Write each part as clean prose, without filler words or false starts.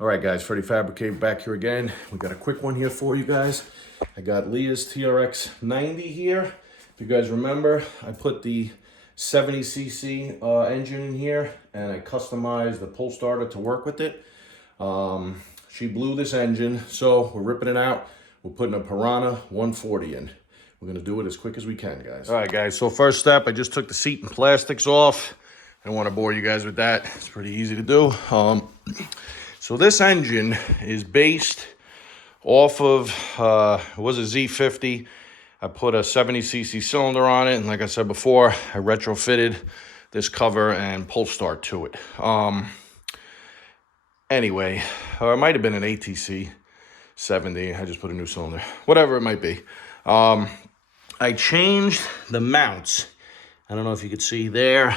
All right, guys, Freddy Fabricate back here again. We got a quick one here for you guys. I got Leah's Trx90 here. If you guys remember, I put the 70cc engine in here and I customized the pull starter to work with it. She blew this engine, so we're ripping it out. We're putting a Piranha 140 in. We're gonna do it as quick as we can, guys. All right, guys, so first step, I just took the seat and plastics off. I don't wanna bore you guys with that. It's pretty easy to do. So this engine is based off of, it was a Z50. I put a 70cc cylinder on it, and like I said before, I retrofitted this cover and pull start to it. Anyway, it might have been an ATC 70. I just put a new cylinder, whatever it might be. I changed the mounts. I don't know if you could see there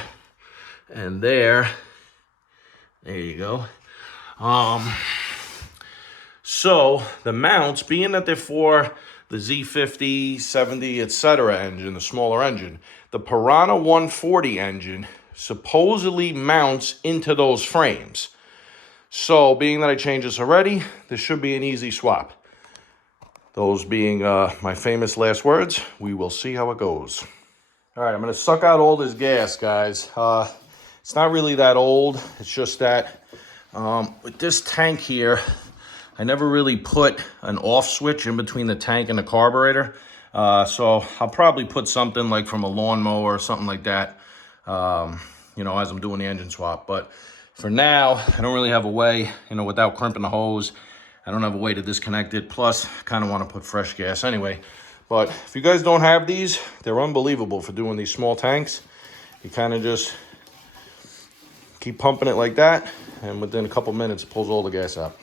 and there. There you go. So the mounts, being that they're for the Z50, 70, etc. engine, the smaller engine, the Piranha 140 engine supposedly mounts into those frames. So being that I changed this already, this should be an easy swap. Those being my famous last words, we will see how it goes. All right, I'm gonna suck out all this gas, guys. It's not really that old. It's just that with this tank here, I never really put an off switch in between the tank and the carburetor. So I'll probably put something like from a lawnmower or something like that, you know, as I'm doing the engine swap. But for now, I don't really have a way, you know, without crimping the hose, I don't have a way to disconnect it. Plus, I kind of want to put fresh gas anyway. But if you guys don't have these, they're unbelievable for doing these small tanks. You kind of just keep pumping it like that, and within a couple minutes, it pulls all the gas out.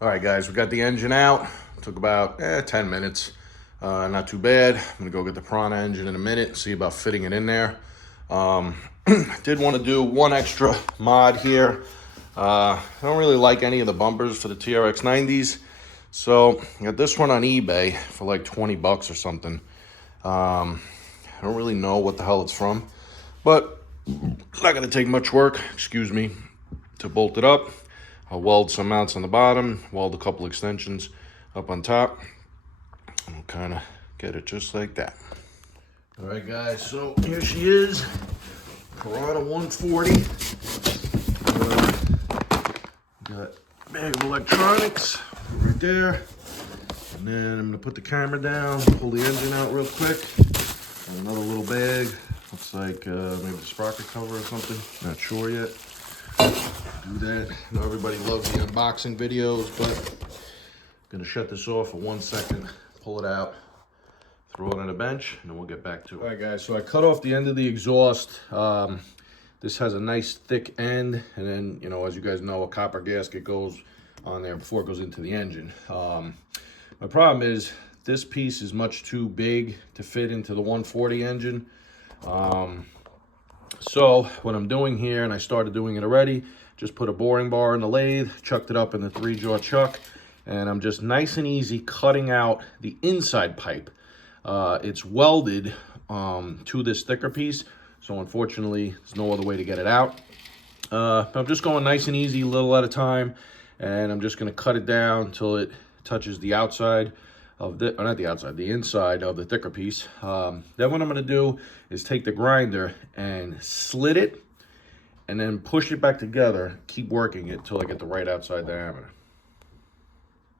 All right, guys, we got the engine out. It took about 10 minutes. Not too bad. I'm gonna go get the Piranha engine in a minute, see about fitting it in there. Did want to do one extra mod here. I don't really like any of the bumpers for the Trx90s. So I got this one on eBay for like 20 bucks or something. I don't really know what the hell it's from, but it's not gonna take much work, excuse me, to bolt it up. I'll weld some mounts on the bottom, weld a couple extensions up on top, and we'll kind of get it just like that. All right, guys, so here she is, Piranha 140. Got a bag of electronics right there. And then I'm gonna put the camera down, pull the engine out real quick. And another little bag, looks like maybe the sprocket cover or something, not sure yet. Do that. I know everybody loves the unboxing videos, but I'm gonna shut this off for 1 second, pull it out, throw it on a bench, and then we'll get back to it. All right, guys, so I cut off the end of the exhaust. This has a nice thick end, and then, you know, as you guys know, a copper gasket goes on there before it goes into the engine. My problem is this piece is much too big to fit into the 140 engine. So what I'm doing here, and I started doing it already, just put a boring bar in the lathe, chucked it up in the 3-jaw chuck, and I'm just nice and easy cutting out the inside pipe. It's welded to this thicker piece, so unfortunately there's no other way to get it out. But I'm just going nice and easy, a little at a time, and I'm just going to cut it down until it touches the outside of the, or not the outside, the inside of the thicker piece. Then what I'm going to do is take the grinder and slit it, and then push it back together, keep working it till I get the right outside diameter.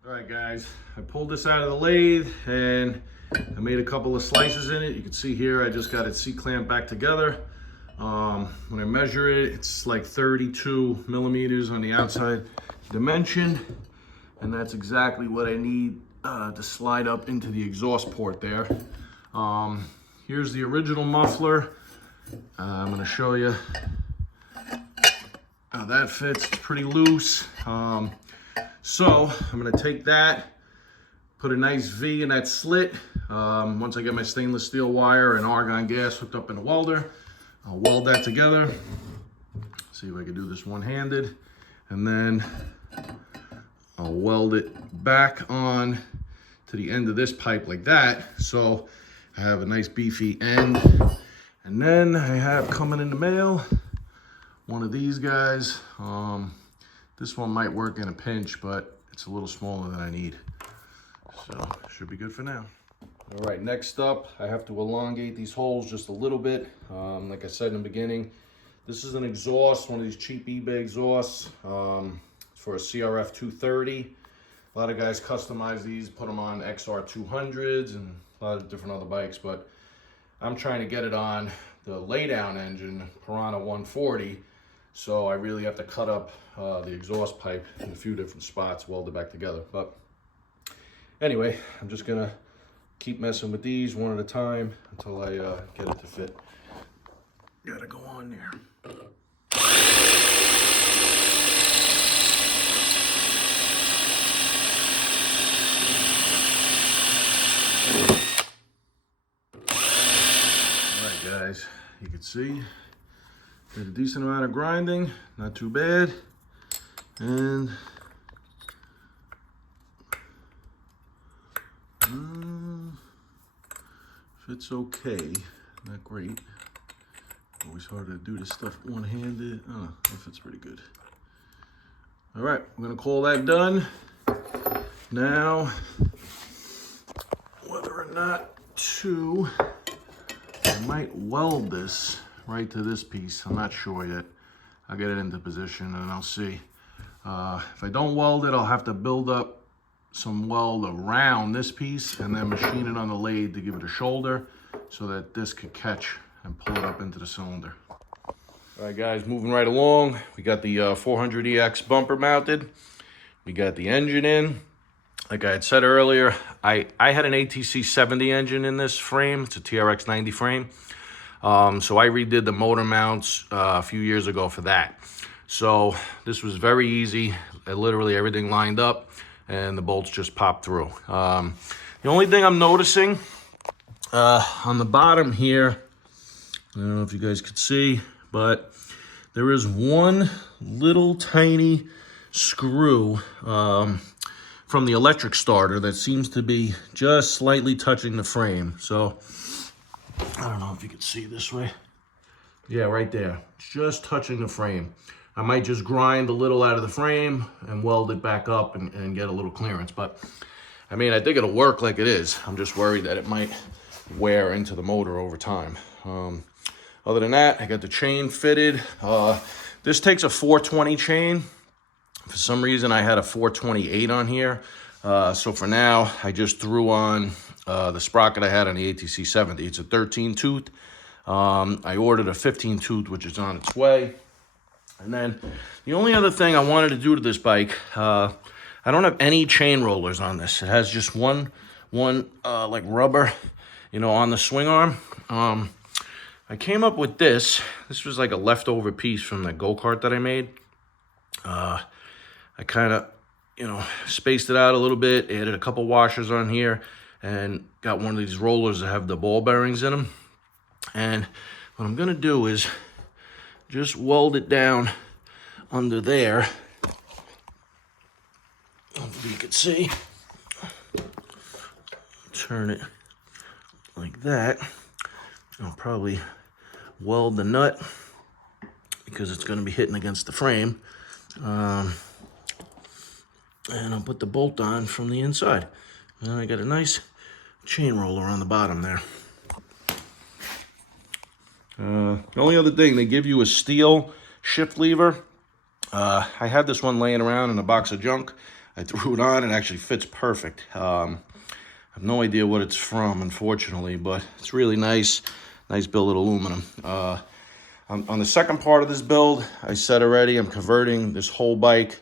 All right, guys, I pulled this out of the lathe and I made a couple of slices in it. You can see here, I just got it C-clamped back together. When I measure it, it's like 32 millimeters on the outside dimension, and that's exactly what I need to slide up into the exhaust port there. Here's the original muffler. I'm gonna show you how that fits. It's pretty loose. So I'm gonna take that, put a nice V in that slit. Once I get my stainless steel wire and argon gas hooked up in the welder, I'll weld that together. See if I can do this one-handed. And then I'll weld it back on to the end of this pipe like that. So I have a nice beefy end. And then I have coming in the mail one of these guys. This one might work in a pinch, but it's a little smaller than I need. So should be good for now. All right, next up, I have to elongate these holes just a little bit. Like I said in the beginning, this is an exhaust, one of these cheap eBay exhausts for a CRF 230. A lot of guys customize these, put them on XR 200s and a lot of different other bikes, but I'm trying to get it on the laydown engine, Piranha 140. So I really have to cut up the exhaust pipe in a few different spots, weld it back together. But anyway, I'm just gonna keep messing with these one at a time until I get it to fit. Gotta go on there. Alright guys, you can see did a decent amount of grinding, not too bad, and fits okay, not great. Always hard to do this stuff one-handed. Oh, that fits pretty good. All right, I'm gonna call that done. Now, whether or not I might weld this right to this piece. I'm not sure yet. I'll get it into position and I'll see. If I don't weld it, I'll have to build up some weld around this piece and then machine it on the lathe to give it a shoulder so that this could catch and pull it up into the cylinder. All right guys, moving right along. We got the 400EX bumper mounted. We got the engine in. Like I had said earlier, I had an ATC 70 engine in this frame. It's a Trx90 frame. So I redid the motor mounts a few years ago for that. So this was very easy. Literally everything lined up and the bolts just popped through. The only thing I'm noticing on the bottom here, I don't know if you guys could see, but there is one little tiny screw from the electric starter that seems to be just slightly touching the frame. So I don't know if you can see this way. Yeah, right there. It's just touching the frame. I might just grind a little out of the frame and weld it back up and get a little clearance. But I mean, I think it'll work like it is. I'm just worried that it might wear into the motor over time. Other than that, I got the chain fitted. This takes a 420 chain. For some reason, I had a 428 on here. So for now, I just threw on the sprocket I had on the ATC 70. It's a 13 tooth. I ordered a 15 tooth, which is on its way. And then the only other thing I wanted to do to this bike, I don't have any chain rollers on this. It has just one like rubber, you know, on the swing arm. I came up with this. This was like a leftover piece from the go-kart that I made. I kind of, you know, spaced it out a little bit, added a couple washers on here, and got one of these rollers that have the ball bearings in them. And what I'm gonna do is just weld it down under there. Hopefully you can see. Turn it like that. I'll probably weld the nut because it's going to be hitting against the frame. And I'll put the bolt on from the inside. And I got a nice chain roller on the bottom there. The only other thing, they give you a steel shift lever. I had this one laying around in a box of junk. I threw it on, it actually fits perfect. I have no idea what it's from, unfortunately, but it's really nice. Nice billet aluminum. On the second part of this build, I said already, I'm converting this whole bike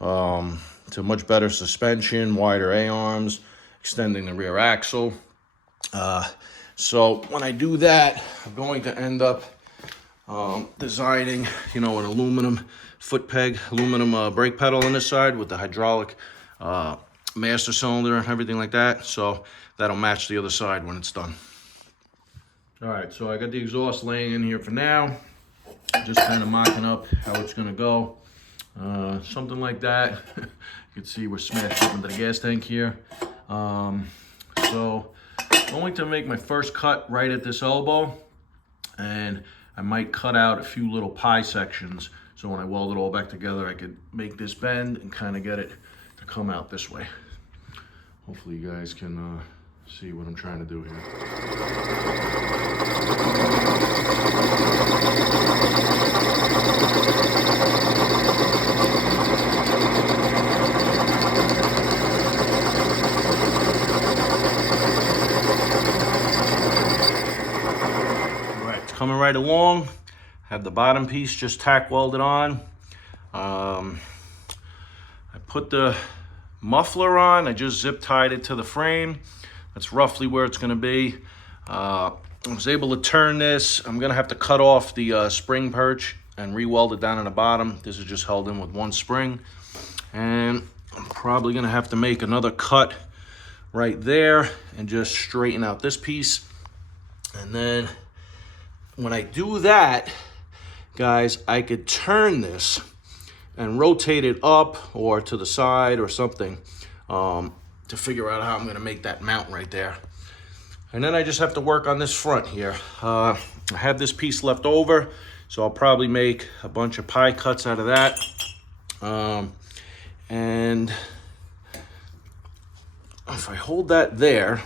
to much better suspension, wider A-arms, extending the rear axle. So when I do that, I'm going to end up designing, you know, an aluminum foot peg, aluminum brake pedal on this side with the hydraulic master cylinder and everything like that. So that'll match the other side when it's done. All right, so I got the exhaust laying in here for now. Just kind of mocking up how it's gonna go. Something like that. You can see we're smashed up into the gas tank here. So I'm going to make my first cut right at this elbow, and I might cut out a few little pie sections So when I weld it all back together, I could make this bend and kind of get it to come out this way. Hopefully you guys can see what I'm trying to do here. Coming right along, have the bottom piece just tack welded on. I put the muffler on, I just zip tied it to the frame. That's roughly where it's gonna be. I was able to turn this. I'm gonna have to cut off the spring perch and re-weld it down in the bottom. This is just held in with one spring. And I'm probably gonna have to make another cut right there and just straighten out this piece. And then when I do that, guys, I could turn this and rotate it up or to the side or something to figure out how I'm gonna make that mount right there. And then I just have to work on this front here. I have this piece left over, so I'll probably make a bunch of pie cuts out of that. And if I hold that there,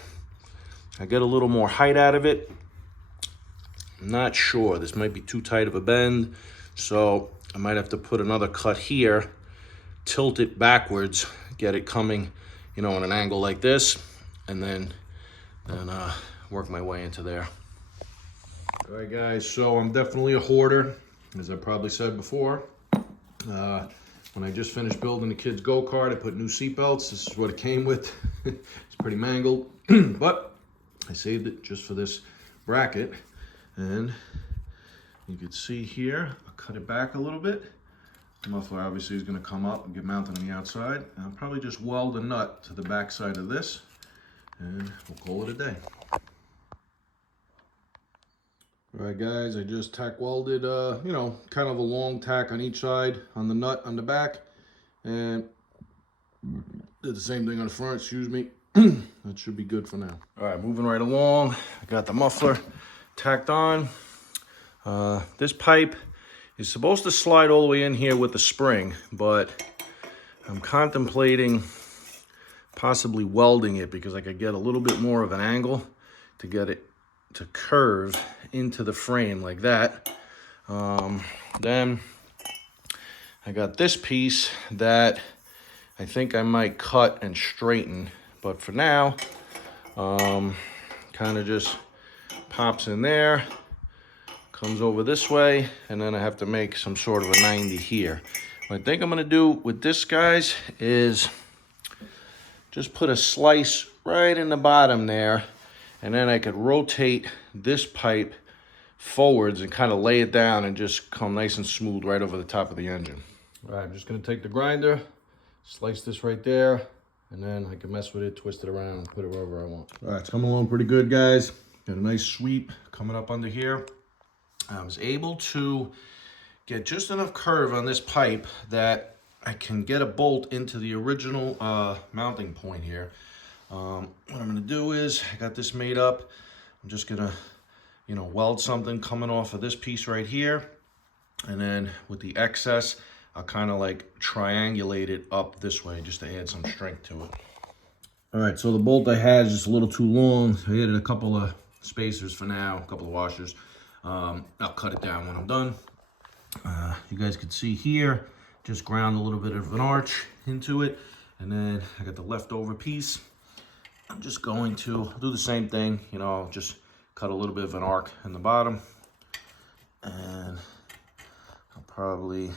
I get a little more height out of it. I'm not sure, this might be too tight of a bend, so I might have to put another cut here, tilt it backwards, get it coming, you know, on an angle like this, and then work my way into there. All right, guys, so I'm definitely a hoarder, as I probably said before. When I just finished building the kids' go-kart, I put new seat belts. This is what it came with. It's pretty mangled, but I saved it just for this bracket. And you can see here, I'll cut it back a little bit. The muffler obviously is going to come up and get mounted on the outside. And I'll probably just weld a nut to the back side of this, and we'll call it a day. All right, guys, I just tack welded, you know, kind of a long tack on each side on the nut on the back, and did the same thing on the front, excuse me. That should be good for now. All right, moving right along. I got the muffler tacked on. This pipe is supposed to slide all the way in here with the spring, but I'm contemplating possibly welding it because I could get a little bit more of an angle to get it to curve into the frame like that. Then I got this piece that I think I might cut and straighten, but for now, kind of just pops in there, comes over this way, and then I have to make some sort of a 90 here. What I think I'm gonna do with this, guys, is just put a slice right in the bottom there, and then I could rotate this pipe forwards and kind of lay it down and just come nice and smooth right over the top of the engine. All right, I'm just gonna take the grinder, slice this right there, and then I can mess with it, twist it around, and put it wherever I want. All right, it's coming along pretty good, guys. Got a nice sweep coming up under here. I was able to get just enough curve on this pipe that I can get a bolt into the original mounting point here. What I'm gonna do is, I got this made up. I'm just gonna, you know, weld something coming off of this piece right here. And then with the excess, I'll kind of like triangulate it up this way just to add some strength to it. All right, so the bolt I had is just a little too long. I added a couple of spacers for now, a couple of washers. I'll cut it down when I'm done. You guys can see here, just ground a little bit of an arch into it. And then I got the leftover piece. I'm just going to do the same thing. You know, I'll just cut a little bit of an arc in the bottom. And I'll probably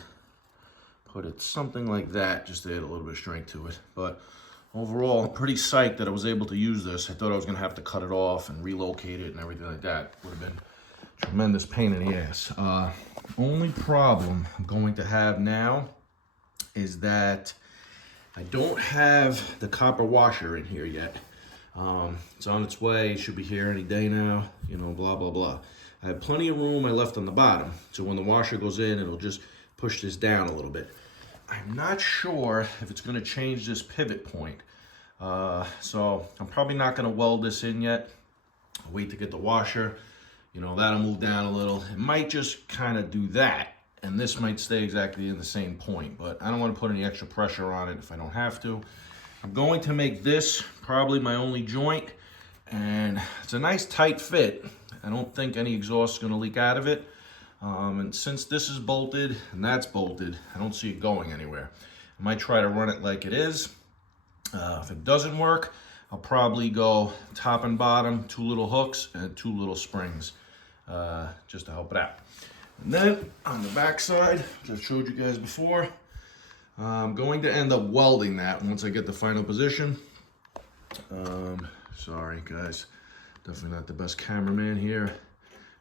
put it something like that, just to add a little bit of strength to it. But overall, I'm pretty psyched that I was able to use this. I thought I was gonna have to cut it off and relocate it and everything like that. Would have been a tremendous pain in the ass. Only problem I'm going to have now is that I don't have the copper washer in here yet. It's on its way, it should be here any day now, you know, blah, blah, blah. I have plenty of room I left on the bottom, so when the washer goes in, it'll just push this down a little bit. I'm not sure if it's gonna change this pivot point. So I'm probably not gonna weld this in yet. I'll wait to get the washer, you know, that'll move down a little. It might just kind of do that, and this might stay exactly in the same point, but I don't want to put any extra pressure on it if I don't have to. I'm going to make this probably my only joint, and it's a nice tight fit. I don't think any exhaust is going to leak out of it. And since this is bolted and that's bolted, I don't see it going anywhere. I might try to run it like it is. If it doesn't work, I'll probably go top and bottom, 2 little hooks and 2 little springs, just to help it out. And then on the back side, which I've showed you guys before, I'm going to end up welding that once I get the final position. Sorry guys, definitely not the best cameraman here.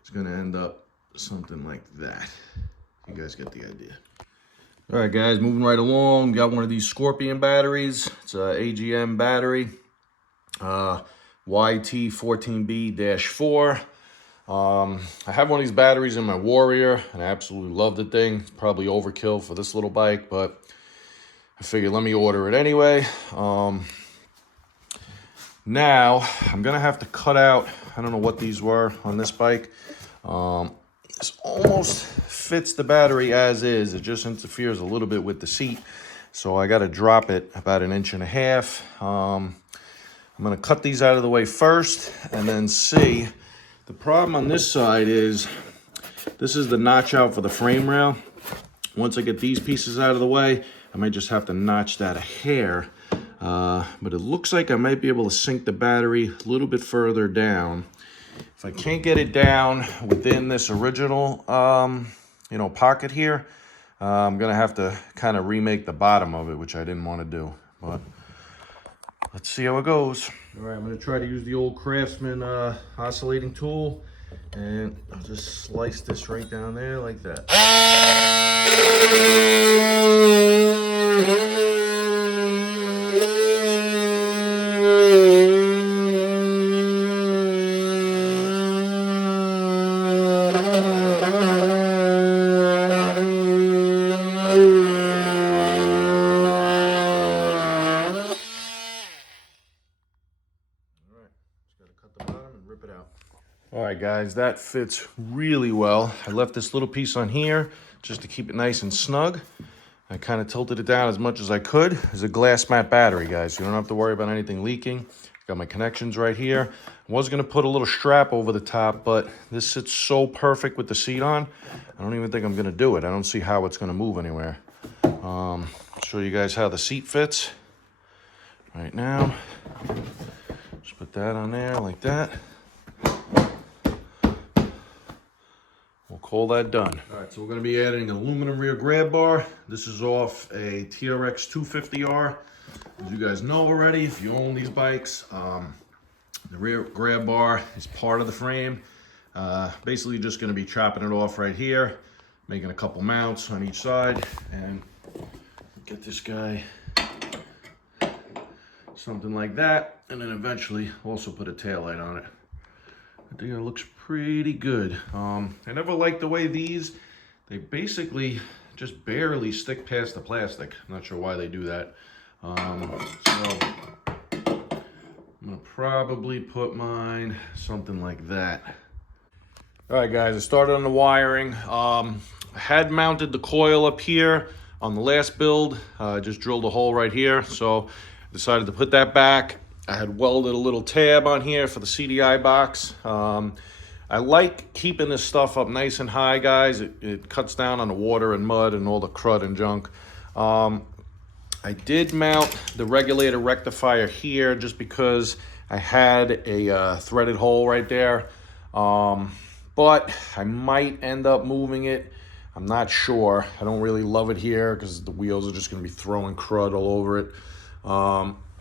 It's gonna end up something like that. You guys get the idea. All right guys, moving right along. Got one of these Scorpion batteries. It's a AGM battery, YT14B-4. I have one of these batteries in my Warrior, and I absolutely love the thing. It's probably overkill for this little bike, but I figured let me order it anyway. Now, I'm gonna have to cut out, I don't know what these were on this bike. This almost fits the battery as is. It just interferes a little bit with the seat. So I gotta drop it about 1.5 inches. I'm gonna cut these out of the way first and then see. The problem on this side is, this is the notch out for the frame rail. Once I get these pieces out of the way, I might just have to notch that a hair. But it looks like I might be able to sink the battery a little bit further down. If I can't get it down within this original, pocket here, I'm gonna have to kind of remake the bottom of it, which I didn't want to do. But let's see how it goes. All right, I'm gonna try to use the old Craftsman oscillating tool, and I'll just slice this right down there like that. All right guys, that fits really well. I left this little piece on here just to keep it nice and snug. I kind of tilted it down as much as I could. It's a glass mat battery, guys, so you don't have to worry about anything leaking. Got my connections right here. I was gonna put a little strap over the top, but this sits so perfect with the seat on, I don't even think I'm gonna do it. I don't see how it's gonna move anywhere. Show you guys how the seat fits right now. Just put that on there like that. We'll call that done. All right, so we're gonna be adding an aluminum rear grab bar. This is off a Trx250R. As you guys know already, if you own these bikes, the rear grab bar is part of the frame. Basically just gonna be chopping it off right here, making a couple mounts on each side, and get this guy something like that, and then eventually also put a taillight on it. I think it looks pretty good. I never liked the way these, they basically just barely stick past the plastic. I'm not sure why they do that. So I'm gonna probably put mine something like that. All right guys, I started on the wiring. I had mounted the coil up here on the last build. I just drilled a hole right here, so I decided to put that back. I had welded a little tab on here for the CDI box. I like keeping this stuff up nice and high, guys. It cuts down on the water and mud and all the crud and junk. I did mount the regulator rectifier here just because I had a threaded hole right there. But I might end up moving it. I'm not sure. I don't really love it here because the wheels are just going to be throwing crud all over it.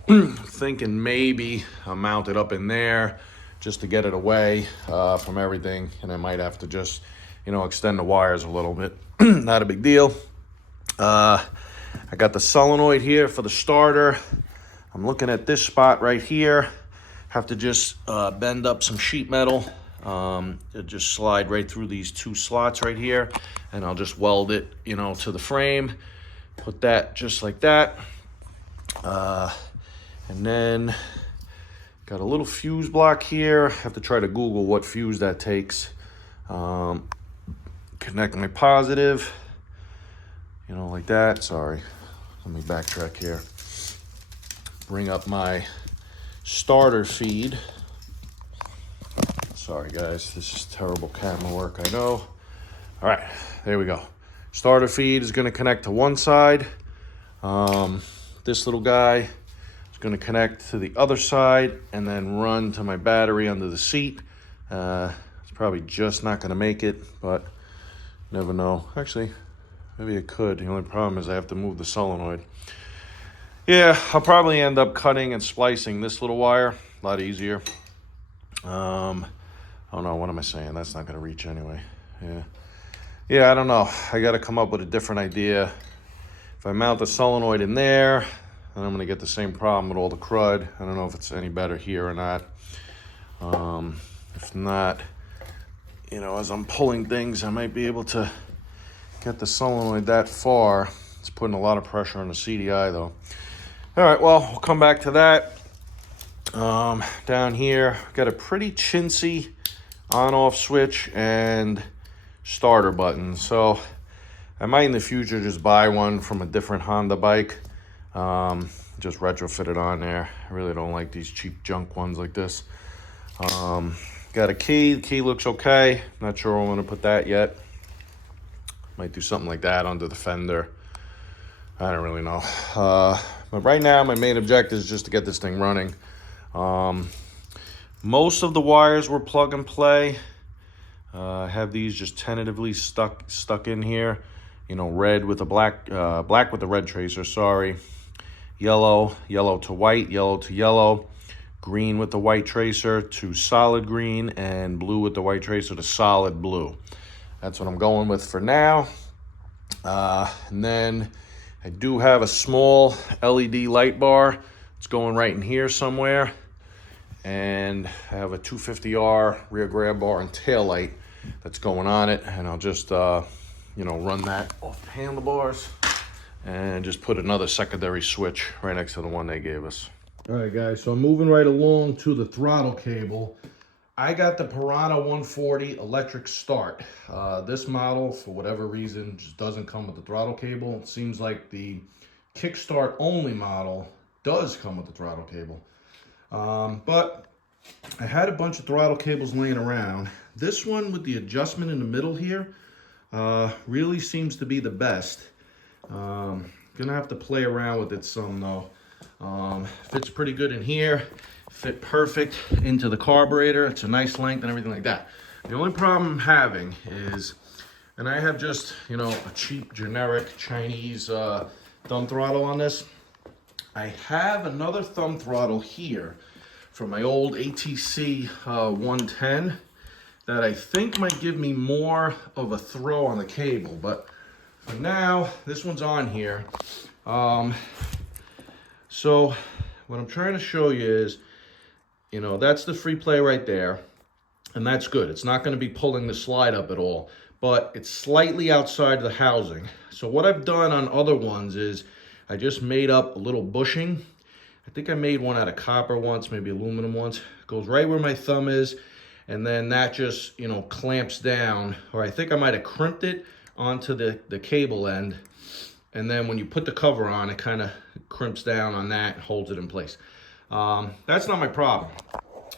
Thinking maybe I'll mount it up in there just to get it away from everything, and I might have to just, extend the wires a little bit. Not a big deal. I got the solenoid here for the starter. I'm looking at this spot right here. Have to just bend up some sheet metal. Just slide right through these 2 slots right here, and I'll just weld it, to the frame. Put that just like that. And then got a little fuse block here. Have to try to Google what fuse that takes. Connect my positive. You know, like that. Sorry. Let me backtrack here. Bring up my starter feed. Sorry guys, this is terrible camera work, I know. All right, there we go. Starter feed is gonna connect to one side. This little guy is gonna connect to the other side and then run to my battery under the seat. It's probably just not gonna make it, but never know. Actually, maybe it could. The only problem is I have to move the solenoid. Yeah, I'll probably end up cutting and splicing this little wire. A lot easier. Oh no, what am I saying? That's not gonna reach anyway. Yeah, I don't know. I gotta come up with a different idea. If I mount the solenoid in there, then I'm gonna get the same problem with all the crud. I don't know if it's any better here or not. If not, you know, as I'm pulling things, I might be able to get the solenoid that far. It's putting a lot of pressure on the CDI though. All right, well, we'll come back to that. Down here, got a pretty chintzy on-off switch and starter button. So I might in the future just buy one from a different Honda bike. Just retrofit it on there. I really don't like these cheap junk ones like this. Got a key. The key looks okay. Not sure I want to put that yet. Might do something like that under the fender. I don't really know. But right now, my main objective is just to get this thing running. Most of the wires were plug and play. I have these just tentatively stuck in here. You know, red with a black with a red tracer, sorry. Yellow to white, yellow to yellow. Green with the white tracer to solid green, and blue with the white tracer to solid blue. That's what I'm going with for now. And then I do have a small LED light bar. It's going right in here somewhere. And I have a 250R rear grab bar and tail light that's going on it. And I'll just, you know, run that off the handlebars and just put another secondary switch right next to the one they gave us. All right, guys, so I'm moving right along to the throttle cable. I got the Piranha 140 electric start. This model, for whatever reason, just doesn't come with the throttle cable. It seems like the kickstart only model does come with the throttle cable. But I had a bunch of throttle cables laying around. This one with the adjustment in the middle here really seems to be the best. Gonna have to play around with it some though. Fits pretty good in here. Fit perfect into the carburetor. It's a nice length and everything like that. The only problem I'm having is, and I have just, you know, a cheap generic Chinese thumb throttle on this. I have another thumb throttle here from my old ATC 110 that I think might give me more of a throw on the cable, but for now, this one's on here. So what I'm trying to show you is, you know, that's the free play right there, and that's good. It's not going to be pulling the slide up at all, but it's slightly outside the housing. So what I've done on other ones is I just made up a little bushing. I think I made one out of copper once, maybe aluminum once. It goes right where my thumb is, and then that just, you know, clamps down, or I think I might have crimped it onto the cable end, and then when you put the cover on, it kind of crimps down on that and holds it in place. That's not my problem.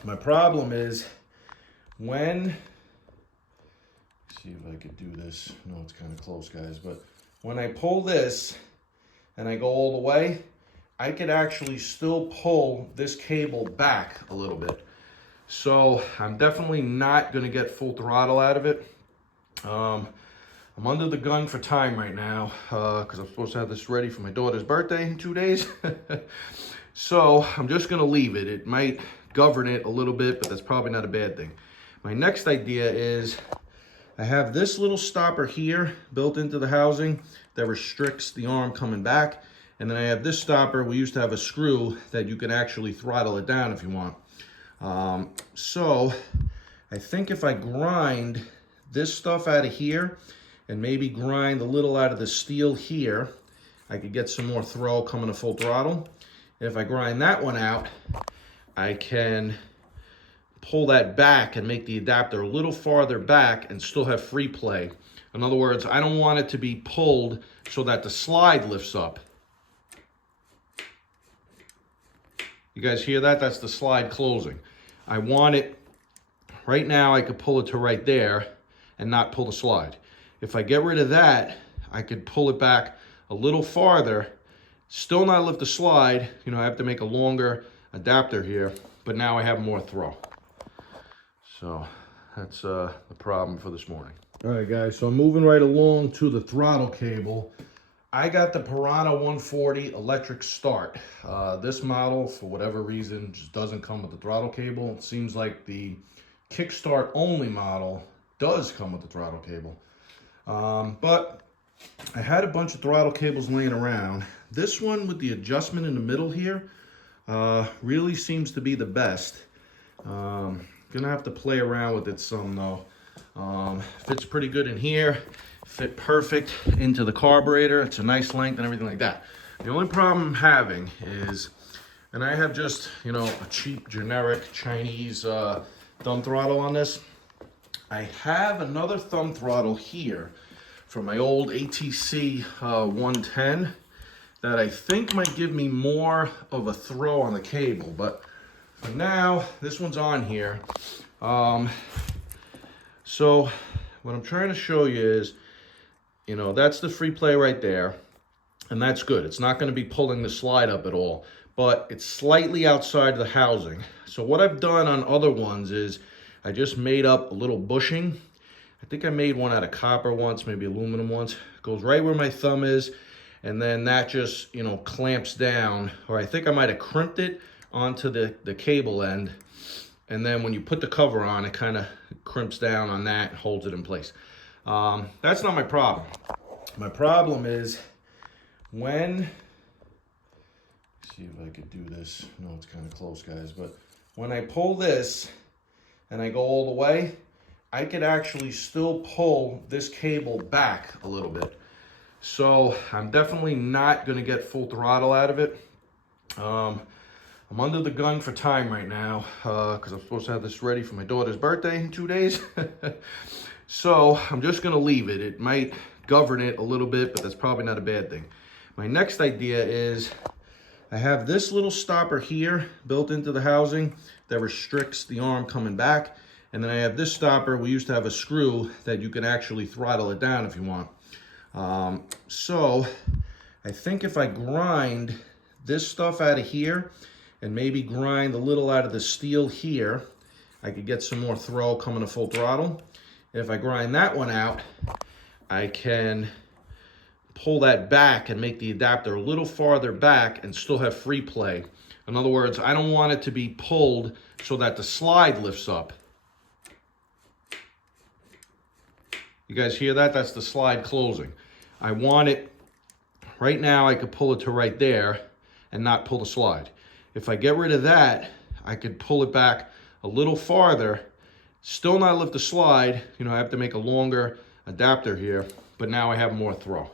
My problem is when, see if I could do this. No, it's kind of close, guys, but when I pull this and I go all the way, I could actually still pull this cable back a little bit. So I'm definitely not going to get full throttle out of it. I'm under the gun for time right now because I'm supposed to have this ready for my daughter's birthday in 2 days. So I'm just going to leave it. It might govern it a little bit, but that's probably not a bad thing. My next idea is I have this little stopper here built into the housing that restricts the arm coming back. And then I have this stopper. We used to have a screw that you can actually throttle it down if you want. So I think if I grind this stuff out of here and maybe grind a little out of the steel here, I could get some more throw coming to full throttle. And if I grind that one out, I can pull that back and make the adapter a little farther back and still have free play In other words, I don't want it to be pulled so that the slide lifts up. You guys hear that? That's the slide closing. I want it, right now I could pull it to right there and not pull the slide. If I get rid of that, I could pull it back a little farther, still not lift the slide. You know, I have to make a longer adapter here, but now I have more throw. So that's the problem for this morning. All right, guys, so I'm moving right along to the throttle cable. I got the Piranha 140 electric start. This model, for whatever reason, just doesn't come with the throttle cable. It seems like the kickstart only model does come with the throttle cable. But I had a bunch of throttle cables laying around. This one with the adjustment in the middle here really seems to be the best. Gonna have to play around with it some though. Fits pretty good in here. Fit perfect into the carburetor. It's a nice length and everything like that. The only problem I'm having is, and I have just, you know, a cheap generic Chinese thumb throttle on this. I have another thumb throttle here from my old ATC 110 that I think might give me more of a throw on the cable, but for now, this one's on here. So what I'm trying to show you is, you know, that's the free play right there, and that's good. It's not going to be pulling the slide up at all, but it's slightly outside the housing. So what I've done on other ones is I just made up a little bushing. I think I made one out of copper once, maybe aluminum once. It goes right where my thumb is, and then that just, you know, clamps down, or I think I might have crimped it onto the cable end, and then when you put the cover on, it kind of crimps down on that and holds it in place. That's not my problem. My problem is when, let's see if I could do this. No, it's kind of close, guys, but when I pull this and I go all the way, I could actually still pull this cable back a little bit. So I'm definitely not going to get full throttle out of it. I'm under the gun for time right now because I'm supposed to have this ready for my daughter's birthday in 2 days. So I'm just going to leave it. It might govern it a little bit, but that's probably not a bad thing. My next idea is I have this little stopper here built into the housing that restricts the arm coming back. And then I have this stopper. We used to have a screw that you can actually throttle it down if you want. So I think if I grind this stuff out of here and maybe grind a little out of the steel here, I could get some more throw coming to full throttle. If I grind that one out, I can pull that back and make the adapter a little farther back and still have free play. In other words, I don't want it to be pulled so that the slide lifts up. You guys hear that? That's the slide closing. I want it, right now I could pull it to right there and not pull the slide. If I get rid of that, I could pull it back a little farther, still not lift the slide. You know, I have to make a longer adapter here, but now I have more throw.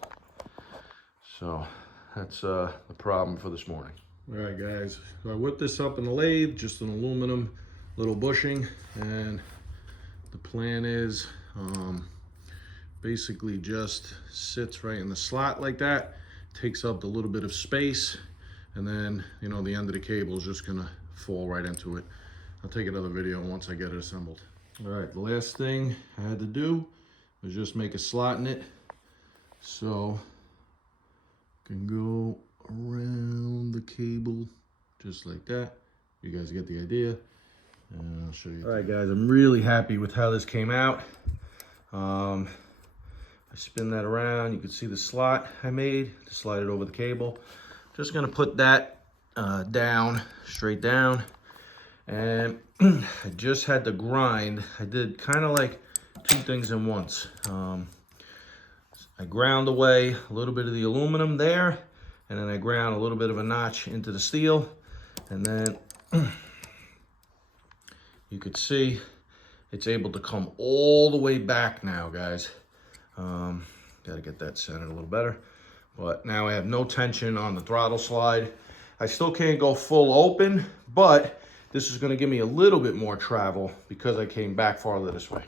So that's the problem for this morning. All right, guys, so I whipped this up in the lathe, just an aluminum little bushing, and the plan is basically just sits right in the slot like that, takes up a little bit of space, and then, you know, the end of the cable is just gonna fall right into it. I'll take another video once I get it assembled. All right, the last thing I had to do was just make a slot in it so I can go around the cable just like that. You guys get the idea, and I'll show you. All right, guys, I'm really happy with how this came out. I spin that around, you can see the slot I made to slide it over the cable. Just gonna put that down, straight down. And I just had to grind. I did kind of like two things in once. I ground away a little bit of the aluminum there, and then I ground a little bit of a notch into the steel. And then you could see it's able to come all the way back now, guys. Got to get that centered a little better. But now I have no tension on the throttle slide. I still can't go full open, but this is going to give me a little bit more travel because I came back farther this way.